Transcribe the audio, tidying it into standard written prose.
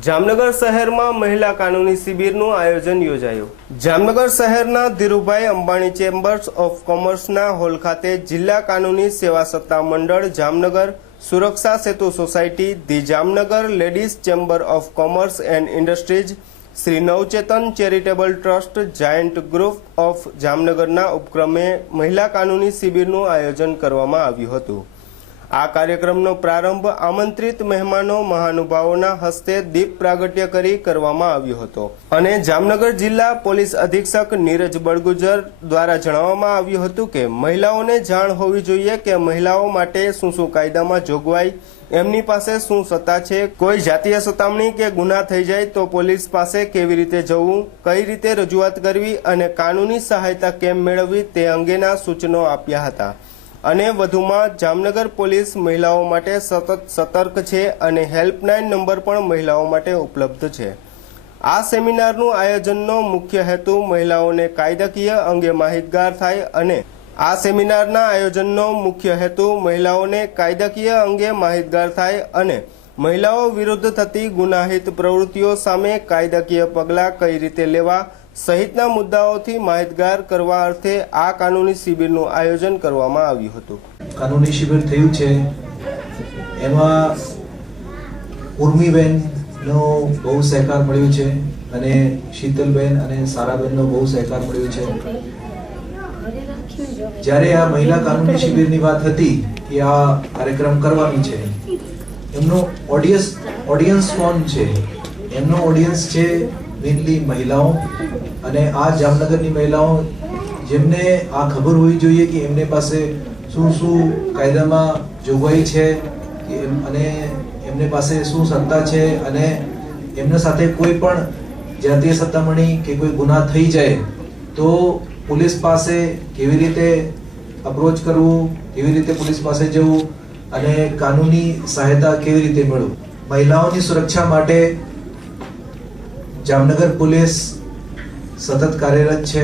જામનગર શહેરમાં મહિલા કાનૂની શિબિરનું આયોજન યોજાયું। જામનગર શહેરના ધીરુભાઈ અંબાણી ચેમ્બર્સ ઓફ કોમર્સના હોલ ખાતે જિલ્લા કાનૂની સેવા સત્તા મંડળ જામનગર, સુરક્ષા સેતુ society, the Jamnagar ladies chamber of commerce and industries, Shri Navchetan charitable trust, giant group of જામનગરના ઉપક્રમે મહિલા કાનૂની શિબિરનું આયોજન કરવામાં આવ્યું હતું। આ કાર્યક્રમનો પ્રારંભ આમંત્રિત મહેમાનો મહાનુભાવોના હસ્તે દીપ પ્રાગટ્ય કરી કરવામાં આવ્યો હતો અને જામનગર જિલ્લા પોલીસ અધિક્ષક નીરજ બળગુજર દ્વારા જણાવવામાં આવ્યું હતું કે મહિલાઓને જાણ હોવી જોઈએ કે મહિલાઓ માટે શું કાયદામાં જોગવાઈ, એમની પાસે શું સત્તા છે, કોઈ જાતીય સતામણી કે ગુના થઈ જાય તો પોલીસ પાસે કેવી રીતે જવું, કઈ રીતે રજૂઆત કરવી અને કાનૂની સહાયતા કેમ મેળવવી તે અંગેના સૂચનો આપ્યા હતા। અને વધુમાં જામનગર પોલીસ મહિલાઓ માટે સતત સતર્ક છે અને હેલ્પલાઇન નંબર પણ મહિલાઓ માટે ઉપલબ્ધ છે। આ સેમિનારનું આયોજનનો મુખ્ય હેતુ મહિલાઓને કાયદાકીય અંગે માહિતગાર થાય અને આ સેમિનારના આયોજનનો મુખ્ય હેતુ મહિલાઓને કાયદાકીય અંગે માહિતગાર થાય અને મહિલાઓ વિરુદ્ધ થતી ગુનાહિત પ્રવૃત્તિઓ સામે કાયદાકીય પગલાં કઈ રીતે લેવા સહિતના મુદ્દાઓથી માહિતગાર કરવા અર્થે આ કાનૂની શિબિરનું આયોજન કરવામાં આવ્યું હતું। કાનૂની શિબિર થયું છે એમાં ઉર્મીબેનનો બહુ સહકાર મળ્યો છે અને શીતલબેન અને સારાબેનનો બહુ સહકાર મળ્યો છે। જ્યારે આ મહિલા કાનૂની શિબિરની વાત હતી કે આ કાર્યક્રમ કરવાની છે, એમનો ઓડિયન્સ કોણ છે? એમનો ઓડિયન્સ છે મેનલી મહિલાઓ અને આ જામનગરની મહિલાઓ જેમને આ ખબર હોવી જોઈએ કે એમને પાસે શું કાયદામાં જોગવાઈ છે અને એમને પાસે શું સત્તા છે અને એમના સાથે કોઈ પણ જાતીય સતામણી કે કોઈ ગુના થઈ જાય તો પોલીસ પાસે કેવી રીતે અપ્રોચ કરવું, કેવી રીતે પોલીસ પાસે જવું અને કાનૂની સહાયતા કેવી રીતે મેળવવું। મહિલાઓની સુરક્ષા માટે જામનગર પોલીસ સતત કાર્યરત છે।